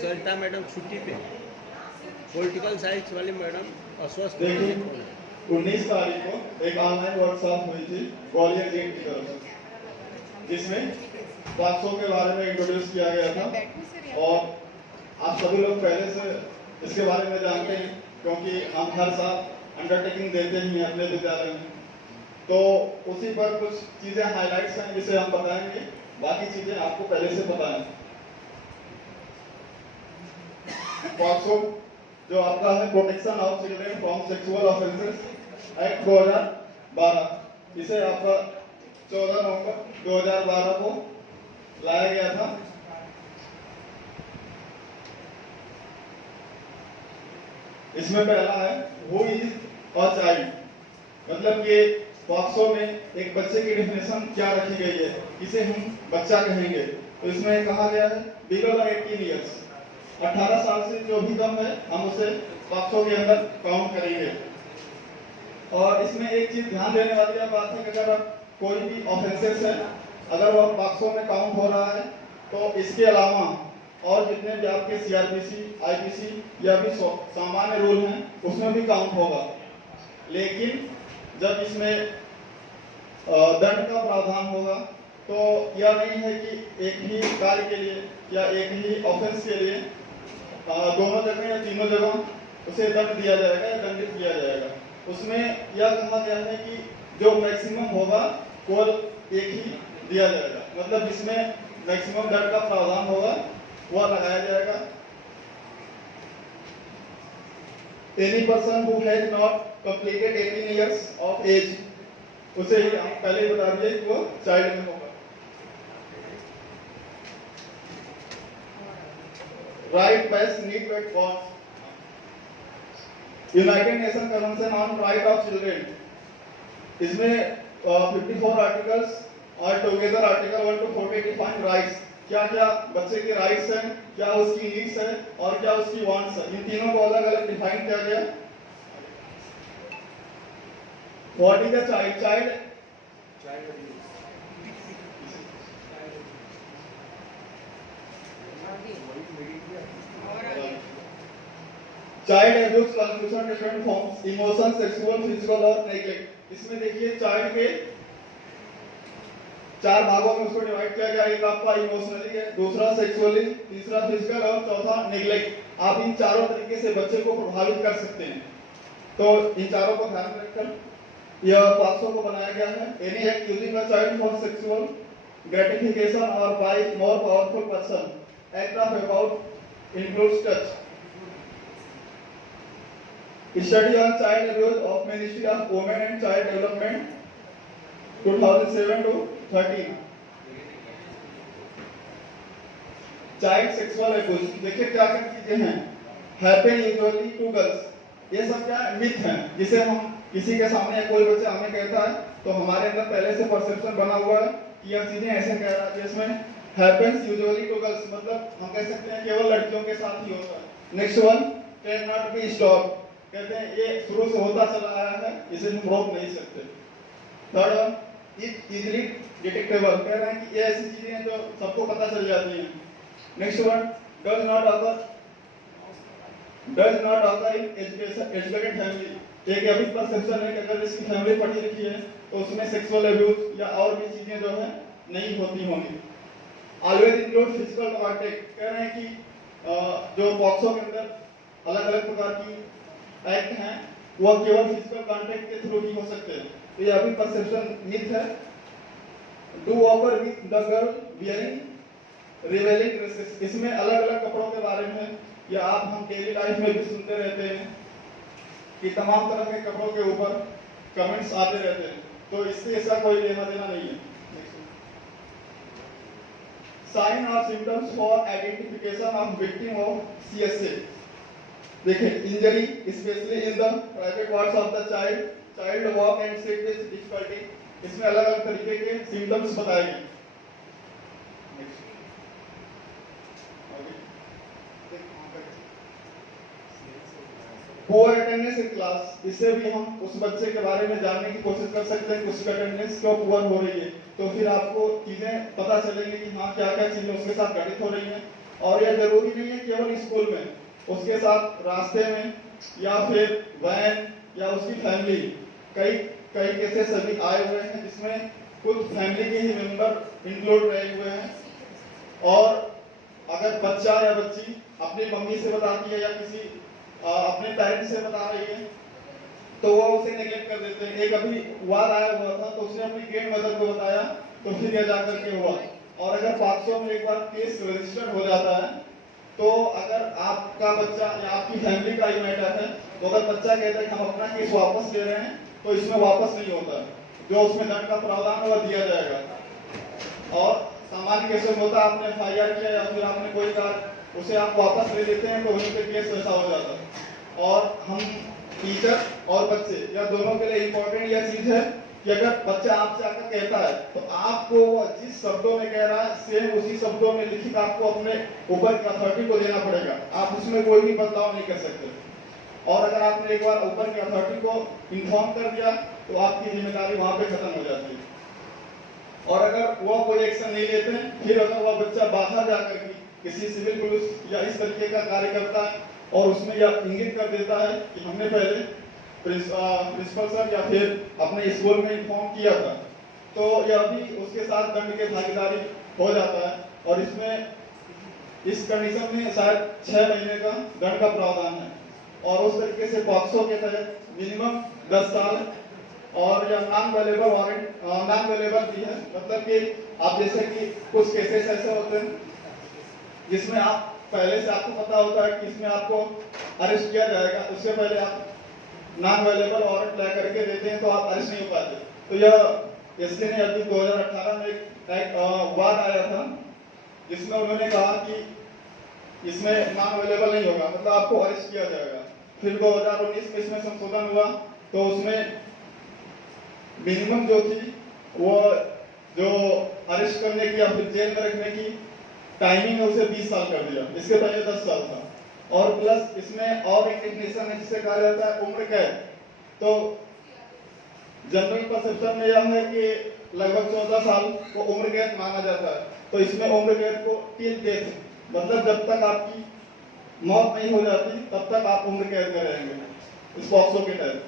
सरिता madam छुट्टी पे, political science वाली मैडम अस्वस्थ। देखिए 19 तारीख को एक ऑनलाइन वर्कशॉप हुई थी ग्वालियर जेल की तरफ से, जिसमें पॉक्सो के बारे में इंट्रोड्यूस किया गया था। और आप सभी लोग पहले से इसके बारे में जानते हैं, क्योंकि हम हर साल अंडरटेकिंग देते ही हैं अपने विद्यालय में। तो उसी पर कुछ चीजें हाईलाइट्स हैं जिसे हम बताएंगे, बाकी चीजें आपको पहले से पता है। पॉक्सो जो आपका है protection of children from sexual offences act 2012, इसे आपका 14 नवंबर 2012 को लाया गया था। इसमें पहला है हु इज अ चाइल्ड, मतलब कि पॉक्सो में एक बच्चे की डेफिनेशन क्या रखी गई है, इसे हम बच्चा कहेंगे। तो इसमें कहा गया है बिलो 18 ईयर्स, 18 साल से जो भी कम है हम उसे पॉक्सो के अंदर काउंट करेंगे। और इसमें एक चीज ध्यान देने वाली बात है कि अगर कोई भी ऑफेंसेस है, अगर वह पॉक्सो में काउंट हो रहा है, तो इसके अलावा और जितने भी आपके सीआरपीसी, आईपीसी या भी सामान्य रूल हैं उसमें भी काउंट होगा। लेकिन जब इसमें दंड का प्रावधान होगा, तो यह नहीं है कि एक ही कार्य के लिए या एक ही ऑफेंस के लिए दोनों जगह या तीनों जगह उसे दंड दिया जाएगा या दंडित किया जाएगा। उसमें यह कहा गया है कि जो मैक्सिमम होगा केवल एक ही दिया जाएगा, मतलब जिसमें मैक्सिमम दंड का प्रावधान होगा वह लगाया जाएगा। Any person who has not completed 18 years of age, उसे ही आप पहले बता दिए कि वो चाइल्ड में होगा। Right pace need to act United Nation convention on right of children, इसमें 54 आर्टिकल्स और together article 1 to 40 define rights, क्या क्या बच्चे के राइट्स हैं, क्या उसकी नीड्स है और क्या उसकी वांट्स है, इन तीनों को अलग अलग डिफाइन किया गया। What is the child? Child abuse confusion different forms, emotion, sexual, physical और नेग्लेक्ट। इसमें देखिए चाइल्ड के 4 भागों में उसको डिवाइड किया गया। एक आपका इमोशनली है, दूसरा सेक्सुअली, तीसरा फिजिकल और चौथा नेग्लेक्ट। आप इन चारों तरीके से बच्चे को प्रभावित कर सकते हैं, तो इन चारों को ध्यान में रखकर यह पॉक्सो को बनाया गया है। Any act using a child for sexual gratification और by more powerful person, act of about includes touch. Study on child abuse of ministry of women and child development 2007 to 13। Child sexual abuse, देखिए क्या क्या चीजें हैं। Happen usually to girls, ये सब क्या myth है, जिसे हम किसी के सामने कोई बच्चा हमें कहता है तो हमारे अंदर पहले से परसेप्शन बना हुआ है कि यह चीजें ऐसे कह रहा है। जिसमें हैपेंस यूजुअली टू गर्ल्स, मतलब हम कह सकते हैं केवल लड़कियों के साथ ही होता है। Next one, can not be stop, कहते हैं ये शुरू से होता चला आया है, इसे हम रोक नहीं सकते। Third one, it easily detectable, कह रहे हैं कि ये ऐसी चीजें हैं जो सबको पता चल जाती हैं। Next one, does not occur in educated family, एक अभी परसेप्शन है कि अगर इसकी फैमिली पढ़ी लिखी है तो उसमें सेक्सुअल अब्यूज या और भी चीजें जो है नहीं होती होंगी। ऑलवेज इंक्लूड फिजिकल कांटेक्ट, कह रहे हैं कि जो पॉक्सो के अंदर अलग अलग प्रकार की एक्ट हैं वह केवल फिजिकल कांटेक्ट के थ्रू ही हो सकते हैं, तो यह भी परसेप्शन मिथ है। Do walker with the girl wearing revealing dresses, इसमें अलग अलग कपड़ों के बारे में, या आप हम डेली लाइफ में भी सुनते रहते हैं कि तमाम तरह के कपड़ों के ऊपर कमेंट्स आते रहते हैं, तो इससे ऐसा कोई लेना देना नहीं है। साइन और symptoms for identification of victim of CSA, देखिए injury specially in the private parts of the child walk and sit with difficulty, इसमें अलग अलग तरीके के सिम्टम्स बताए गए। पुअर अटेंडेंस इन क्लास, इससे भी हम उस बच्चे के बारे में जानने की कोशिश कर सकते हैं कि उसकी अटेंडेंस क्यों पुअर हो रही है, तो फिर आपको चीजें पता चलेंगी कि हाँ क्या क्या चीजें उसके साथ घटित हो रही हैं। और यह जरूरी नहीं है केवल स्कूल में, उसके साथ रास्ते में या फिर वैन या उसकी फैमिली, कई कई केसेस अभी आए हुए हैं जिसमें कुछ फैमिली के ही मेंबर इंक्लूड रहे हुए हैं। और अगर बच्चा या बच्ची अपनी मम्मी से बताती है या किसी अपने पेरेंट्स से बता रही है तो वो उसे नेग्लेक्ट कर देते हैं। एक अभी वार आया हुआ था तो उसने अपनी ग्रैंड मदर को बताया तो फिर यह जाकर के हुआ। और अगर 500 में एक बार केस रजिस्टर्ड हो जाता है तो अगर आपका बच्चा या आपकी फैमिली का ही मैटर है तो अगर बच्चा कहता है कि हम अपना केस वापस ले रहे हैं तो इसमें वापस नहीं होता, जो उसमें दंड का प्रावधान है वह दिया जाएगा। और सामान्य केसों में होता है आपने FIR किया या फिर आपने कोई कार उसे आप वापस ले लेते हैं तो वहीं पे केस वैसा हो जाता है। और हम टीचर और बच्चे या दोनों के लिए इम्पोर्टेंट यह चीज है कि अगर बच्चा आपसे आकर कहता है तो आपको वो जिस शब्दों में कह रहा है सेम उसी शब्दों में लिखित आपको अपने ऊपर की अथॉरिटी को देना पड़ेगा, आप उसमें कोई भी बदलाव नहीं कर सकते। और अगर आपने एक बार ऊपर की अथॉरिटी को इन्फॉर्म कर दिया तो आपकी जिम्मेदारी वहां पे खत्म हो जाती है। और अगर वो कोई एक्शन नहीं लेते हैं फिर अगर वह बच्चा बाहर जाकर के किसी सिविल पुलिस या इस तरीके का कार्य करता है और उसमें यह इंगित कर देता है कि हमने पहले प्रिंसिपल सर या फिर अपने स्कूल में इन्फॉर्म किया था, तो यह भी उसके साथ दंड के भागीदारी हो जाता है। और इसमें इस कंडीशन में शायद 6 महीने का दंड का प्रावधान है। और उस तरीके से पॉक्सो के तहत मिनिमम 10 साल और यह non available warrant non available भी है, मतलब कि आप जैसे कि कुछ केसेस ऐसे होते हैं जिसमें आप पहले से आपको पता होता है कि इसमें आपको अरेस्ट किया जाएगा, उससे पहले आप नॉन अवेलेबल वारंट ला करके देते हैं तो आप अरेस्ट नहीं हो पाते। तो यह एससी ने अभी 2018 में एक वाद आया था जिसमें उन्होंने कहा कि इसमें नॉन अवेलेबल नहीं होगा, मतलब आपको अरेस्ट किया जाएगा। फिर 2019 में इसमें संशोधन हुआ तो उसमें मिनिमम जो थी वो जो अरेस्ट करने की या फिर जेल में रखने की टाइमिंग है उसे 20 साल कर दिया, इसके पहले 10 साल था। और प्लस इसमें और एक डेफिनेशन है जिसे कहा जाता है उम्र कैद। तो जनरल परसेप्शन में यह है कि लगभग 14 साल को उम्र कैद माना जाता है, तो इसमें उम्र कैद को टिल डेथ, मतलब जब तक आपकी मौत नहीं हो जाती तब तक आप उम्र कैद में रहेंगे इस पॉक्सो के तहत।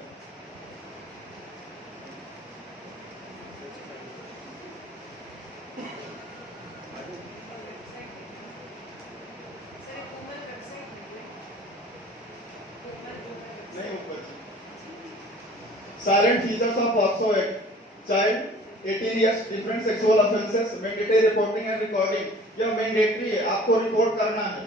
Silent features of POCSO Act: Child 18 years, different sexual offences, mandatory reporting and recording। यह मैंडेटरी है, आपको रिपोर्ट करना है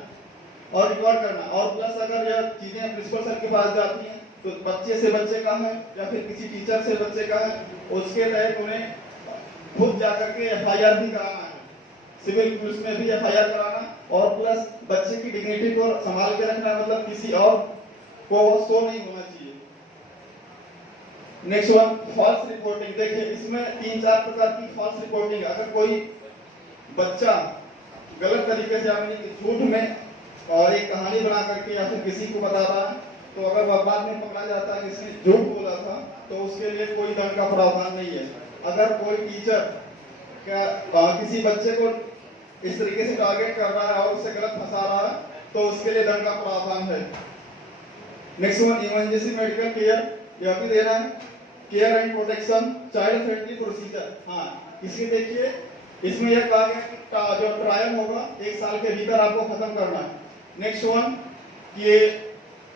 और रिकॉर्ड करना। और प्लस अगर यह चीजें प्रिंसिपल सर के पास जाती हैं तो बच्चे से बच्चे का है या फिर किसी टीचर से बच्चे का है, उसके तहत उन्हें खुद जाकर के FIR भी कराना है, सिविल पुलिस में भी FIR कराना। और प्लस बच्चे की डिग्निटी को संभाल के रखना, मतलब किसी और को शो नहीं होना चाहिए। Next one, false reporting. देखिए इसमें 3-4 प्रकार की फॉल्स रिपोर्टिंग है। अगर कोई बच्चा गलत तरीके से यानी झूठ में और एक कहानी बना करके या फिर किसी को बता रहा है तो अगर वह बाद में पकड़ा जाता है कि इसने झूठ बोला था तो उसके लिए कोई दंड का प्रावधान नहीं है। अगर कोई टीचर किसी बच्चे को इस तरीके से टारगेट कर रहा है और उसे गलत फंसा रहा है तो उसके लिए दंड का प्रावधान है। Next one, emergency medical care, यह भी देना है। Care and protection, child friendly procedure. हाँ, इसमें देखिए इसमें यह कहा गया कि जो ट्रायल होगा 1 साल के भीतर आपको खत्म करना है। नेक्स्ट वन, ये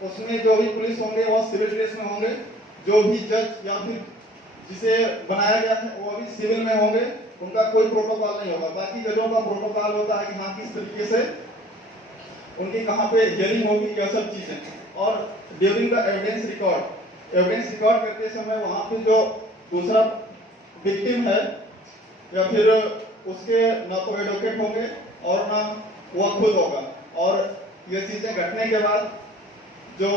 उसमें जो भी पुलिस होंगे वो सिविल ड्रेस में होंगे, जो भी जज या फिर जिसे बनाया गया है वो भी सिविल में होंगे, उनका कोई प्रोटोकॉल नहीं होगा। बाकी जजों का प्रोटोकॉल होता है कि हाँ किस तरीके से उनकी कहाँ पे हियरिंग होगी, यह सब चीजें। और ड्यूरिंग द एविडेंस रिकॉर्ड करते समय वहां पे जो दूसरा विक्टिम है या फिर उसके ना तो एडवोकेट होंगे और ना वो खुद होगा। और ये चीजें घटने के बाद जो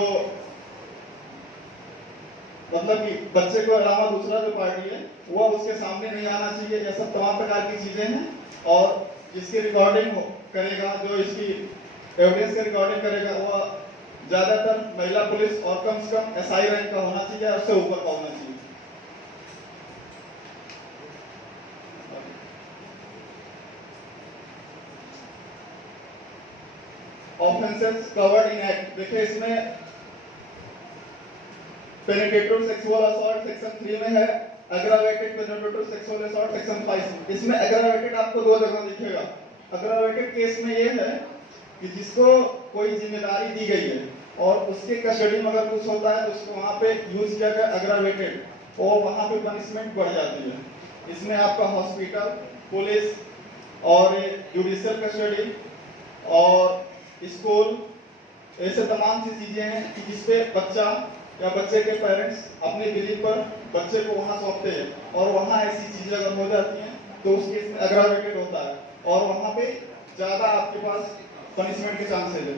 मतलब कि बच्चे को अलावा दूसरा जो पार्टी है वो उसके सामने नहीं आना चाहिए। ये सब तमाम प्रकार की चीजें हैं। और जिसकी रिकॉर्डिंग करेगा, जो इसकी एविडेंस का रिकॉर्डिंग करेगा, वो ज्यादातर महिला पुलिस और कम से कम SI रैंक का होना चाहिए, उससे ऊपर का होना चाहिए। Offences covered in act. देखिए इसमें पेनिट्रेटिव सेक्सुअल असॉल्ट सेक्शन 3 में है, aggravated penetrative sexual assault section 5 में। इसमें एग्रावेटेड आपको दो जगह दिखेगा। एग्रावेटेड केस में ये है कि जिसको कोई जिम्मेदारी दी गई है और उसके कस्टडी में अगर कुछ होता है तो उसको वहां पे यूज किया गया एग्रावेटेड और वहां पे पनिशमेंट बढ़ जाती है। इसमें आपका हॉस्पिटल, पुलिस और जुडिशियल कस्टडी और स्कूल, ऐसे तमाम सी चीजें हैं कि जिसपे बच्चा या बच्चे के पेरेंट्स अपने बिलीव पर बच्चे को वहां सौंपते हैं और वहां ऐसी चीजें अगर हो जाती हैं तो उसके इसमें एग्रावेटेड होता है और वहां पे ज्यादा आपके पास पनिशमेंट के चांसेस है।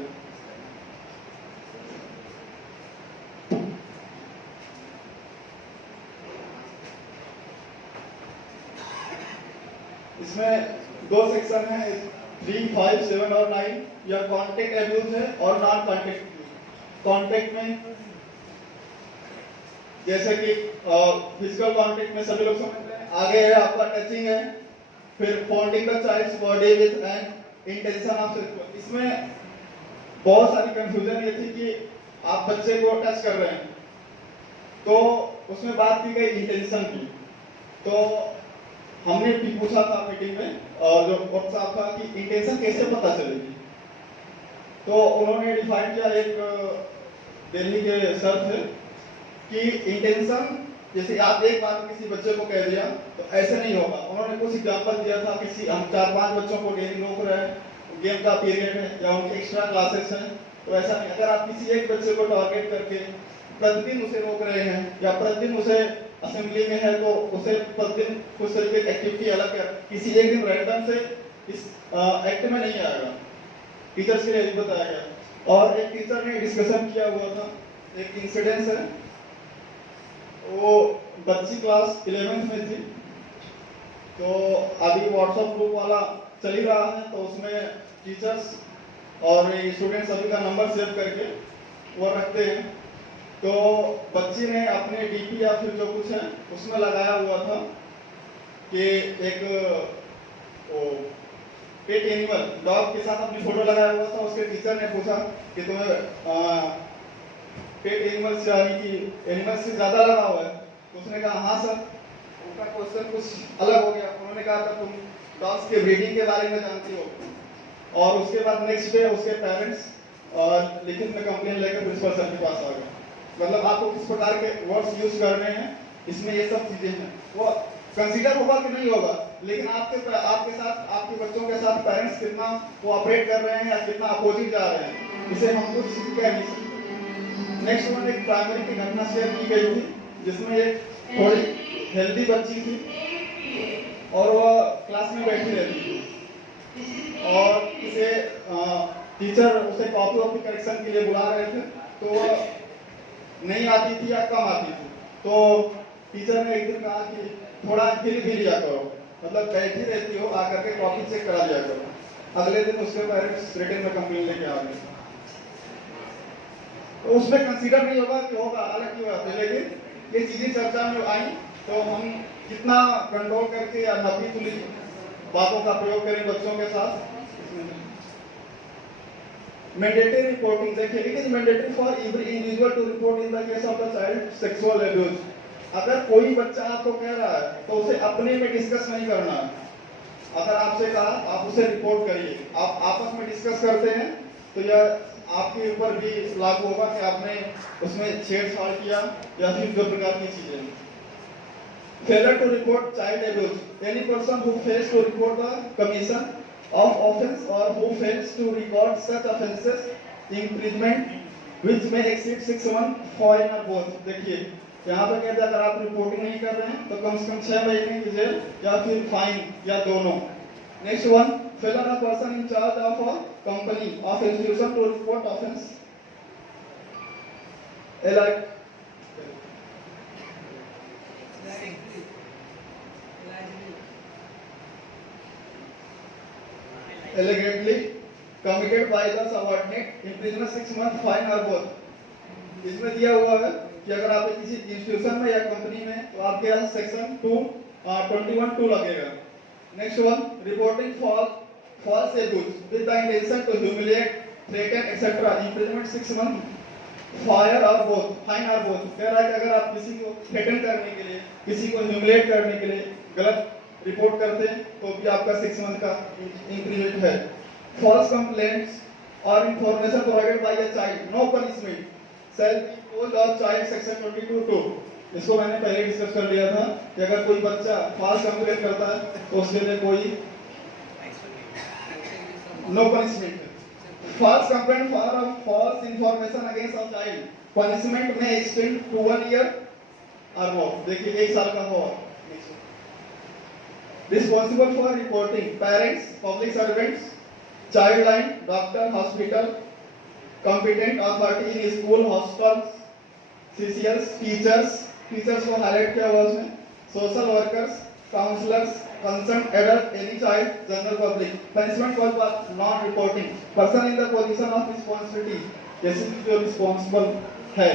इसमें दो सेक्शन है, 3, 5, 7 और 9। या कॉन्टेक्ट एब्यूज है और नॉन कॉन्टेक्ट। कॉन्टेक्ट में जैसे कि फिजिकल कॉन्टेक्ट में सभी लोग समझते हैं, आगे है आपका टचिंग है, फिर folding the child's body with an intention of sexual. इसमें बहुत सारी कंफ्यूजन ये थी कि आप बच्चे को टच कर रहे हैं तो उसमें बात की गई इंटेंशन की। तो हमने भी पूछा था मीटिंग में और जो कोच साहब था कि इंटेंशन कैसे पता चलेगी, तो उन्होंने डिफाइन किया, एक दिल्ली के सर थे, कि इंटेंशन जैसे आप एक बार किसी बच्चे को कह दिया तो ऐसे नहीं होगा। उन्होंने कुछ एग्जांपल दिया था, किसी हम 4-5 बच्चों को गेम रोक रहे हैं, गेम का पीरियड है या उनके एक्स्ट्रा क्लासेस हैं, तो ऐसा नहीं। अगर आप किसी एक बच्चे को टारगेट करके प्रतिदिन उसे रोक रहे हैं या प्रतिदिन उसे असेंबली में है तो उसे प्रतिदिन कुछ तरीके की एक्टिविटी अलग कर, किसी एक दिन रैंडम से इस एक्ट में नहीं आएगा, टीचर्स के लिए भी बताया गया। और एक टीचर ने डिस्कशन किया हुआ था, एक इंसिडेंस है, वो बच्ची क्लास 11th में थी, तो अभी व्हाट्सएप ग्रुप वाला चल ही रहा है, तो उसमें टीचर्स और स्टूडेंट्स सभी का नंबर सेव करके वो रखते हैं। तो बच्ची ने अपने डीपी या फिर जो कुछ है उसमें लगाया हुआ था कि एक पेट एनिमल डॉग के साथ अपनी फोटो लगाया हुआ था। उसके टीचर ने पूछा कि तुम्हें पेट एनिमल्स यानी कि एनिमल्स से ज्यादा लगा हुआ है, तो उसने कहा हाँ सर। उनका क्वेश्चन कुछ अलग हो गया, उन्होंने कहा था तुम डॉग्स के ब्रीडिंग के बारे में जानती हो। और उसके बाद नेक्स्ट डे उसके पेरेंट्स लिखित में कंप्लेन लेकर प्रिंसिपल सर के पास आ गए। मतलब आपको किस प्रकार के वर्ड्स यूज कर रहे हैं, इसमें ये सब चीजें हैं। वो कंसीडर होगा कि नहीं होगा, लेकिन आपके साथ आपके बच्चों के साथ पेरेंट्स कितना कोऑपरेट कर रहे हैं या कितना अपोजिट जा रहे हैं, इसे हम कुछ कह नहीं सकते। नेक्स्ट वन, एक प्राइमरी की घटना शेयर की गई थी जिसमें एक थोड़ी हेल्दी बच्ची थी और वह क्लास में बैठी रहती थी और इसे टीचर उसे कॉपी करेक्शन के लिए बुला रहे थे, तो वह नहीं आती थी या कम आती थी। तो टीचर ने एक दिन कहा कि थोड़ा हिल भी लिया करो, मतलब बैठी रहती हो, आकर के कॉपी चेक करा लिया करो। अगले दिन उसके पेरेंट्स रिटर्न में कंप्लेन लेके आ गए। तो उसमें कंसीडर नहीं होगा कि होगा, अलग की बात है, लेकिन ये चीजें चर्चा में आई तो हम कितना कंट्रोल करके या नफी तुली बातों का प्रयोग करें बच्चों के साथ। मैंडेटरी रिपोर्टिंग, देखिए it is mandatory for every individual to report in the case of the child sexual abuse. अगर कोई बच्चा आपको कह रहा है तो उसे अपने में डिस्कस नहीं करना। अगर आपसे कहा आप उसे रिपोर्ट करिए, आप आपस में डिस्कस करते हैं तो यह आपके ऊपर भी लागू होगा कि आपने उसमें छेड़छाड़ किया या फिर जो प्रकार की चीजें। Failure to report child abuse, any person who fails to report the commission of offense or who fails to record such offenses, imprisonment which may exceed 6 months, fine or both। देखिए यहाँ पे कहते हैं अगर आप रिपोर्टिंग नहीं कर रहे हैं तो कम से कम 6 महीने की जेल या फिर फाइन या दोनों। Next one, failure of person in charge of a company of institution to report offence, allegedly committed by the subordinate, imprisonment 6 months, fine or both। इसमें दिया हुआ है कि अगर आप किसी इंस्टीट्यूशन में या कंपनी में तो आपके यहाँ सेक्शन 21(2) लगेगा। Next one, reporting false abuse with the intention to humiliate threaten, etc. Imprisonment 6 months, fire और बोथ, फाइन और बोथ। कह रहा है कि अगर आप किसी को थ्रेटन करने के लिए, किसी को ह्यूमिलेट करने के लिए गलत रिपोर्ट करते हैं तो भी आपका 6 मंथ का इंक्रीमेंट है। फॉल्स कंप्लेंट्स और information provided by a child, no punishment shall be told और चाइल्ड सेक्शन 22(2). इसको मैंने पहले डिस्कस कर लिया था कि अगर कोई बच्चा फॉल्स कंप्लेंट करता है तो उसके लिए कोई नो पनिशमेंट है। False complaint for false information against a child, punishment may extend to 1 year or more। देखिए 1 साल का हो। Responsible for reporting parents, public servants, child line, doctor, hospital, competent authority in school, hostels, CCS, teachers को highlight किया हुआ उसमें, social workers, counselors, concerned adult, any child, general public। Punishment for non-reporting person in the position of responsibility, जैसे कि जो responsible है,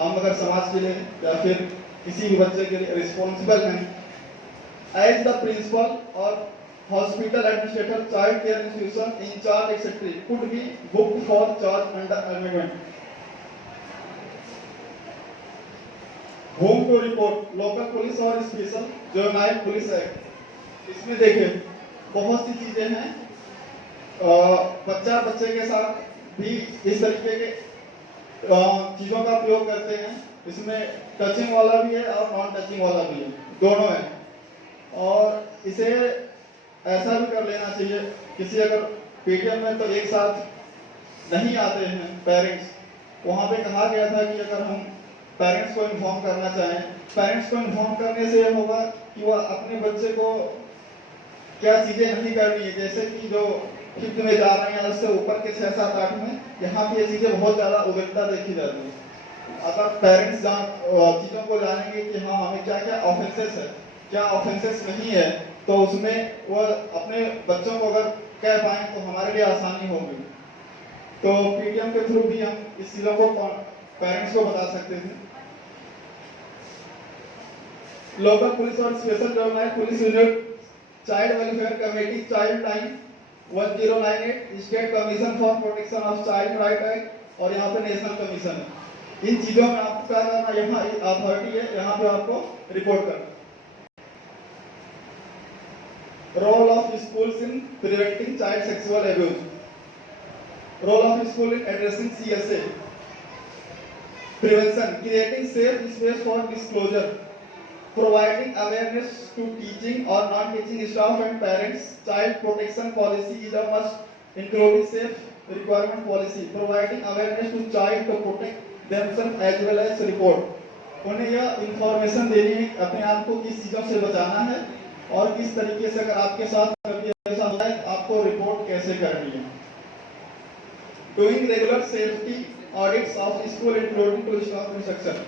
हम अगर समाज के लिए या फिर किसी भी बच्चे के लिए रिस्पॉन्सिबल हैं, एज द प्रिंसिपल और hospital administrator, child care institution incharge etcetera could be booked for charge under amendment. Whom to report, local police और स्पेशल जुवेनाइल पुलिस एक्ट। इसमें देखिए बहुत सी चीजें हैं, बच्चे के साथ भी इस तरीके के चीजों का प्रयोग करते हैं। इसमें टचिंग वाला भी है और नॉन टचिंग वाला भी है, दोनों है। और इसे ऐसा भी कर लेना चाहिए, किसी अगर पीटीएम में तो एक साथ नहीं आते हैं पेरेंट्स, वहां पे कहा गया था कि अगर हम पेरेंट्स को इन्फॉर्म करना चाहें, पेरेंट्स को इन्फॉर्म करने से होगा कि वह अपने बच्चे को क्या चीजें नहीं करनी है, जैसे कि जो 5th में जा रहे हैं उससे ऊपर के 6, 7, 8 में यहाँ पे ये चीजें बहुत ज्यादा उग्रता देखी जाती है। अगर पेरेंट्स चीजों को जानेंगे कि हाँ हमें क्या क्या ऑफेंसेस है, क्या ऑफेंसेस नहीं है, तो उसमें वो अपने बच्चों को अगर कह पाए तो हमारे लिए आसानी होगी। तो पीटीएम के थ्रू भी हम इस चीजों को पेरेंट्स को बता सकते थे। लोकल पुलिस और special juvenile police unit, child welfare committee, child line 1098, state commission for protection of child right act, और यहाँ पे नेशनल कमीशन है। इन चीजों में आपको क्या करना, यहाँ अथॉरिटी है, यहाँ पे आपको रिपोर्ट करना। Role of schools in preventing child sexual abuse, role of school in addressing CSA, prevention, creating safe space for disclosure, providing awareness to teaching or non-teaching staff and parents, child protection policy is a must, including safe requirement policy, providing awareness to child to protect themselves as well as report। उन्हें यह information देनी है अपने आप को किस चीजों से बचाना है और किस तरीके से अगर आपके साथ कभी ऐसा होता है आपको रिपोर्ट कैसे करनी है। Doing regular safety audits of school including to staff instruction,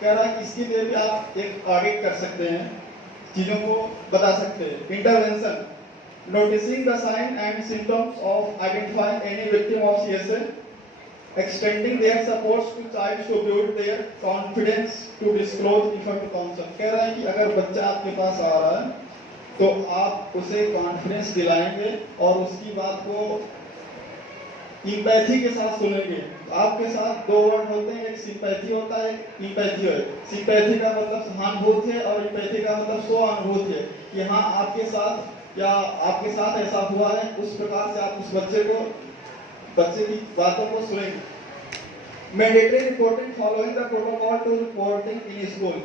कह रहा है कि इसके लिए भी आप एक ऑडिट कर सकते हैं, चीजों को बता सकते हैं। Intervention, noticing the sign and symptoms of identifying any victim of CSA, extending their supports to child to build their confidence to disclose if to counsel. कह रहा है कि अगर बच्चा आपके पास आ रहा है तो आप उसे कॉन्फिडेंस दिलाएंगे और उसकी बात को इंपैथी के साथ सुनेंगे। आपके साथ 2 वर्ड होते हैं, एक सिंपैथी होता है, एक इंपैथी है। सिंपैथी का मतलब सहानुभूति है और इंपैथी का मतलब स्वानुभूति है कि हाँ आपके साथ या आपके साथ ऐसा हुआ है, उस प्रकार से आप उस बच्चे की बातों को सुनेंगे। Mandatory reporting following the protocol to reporting in school,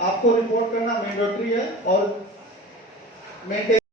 आपको रिपोर्ट करना मैंडेटरी है और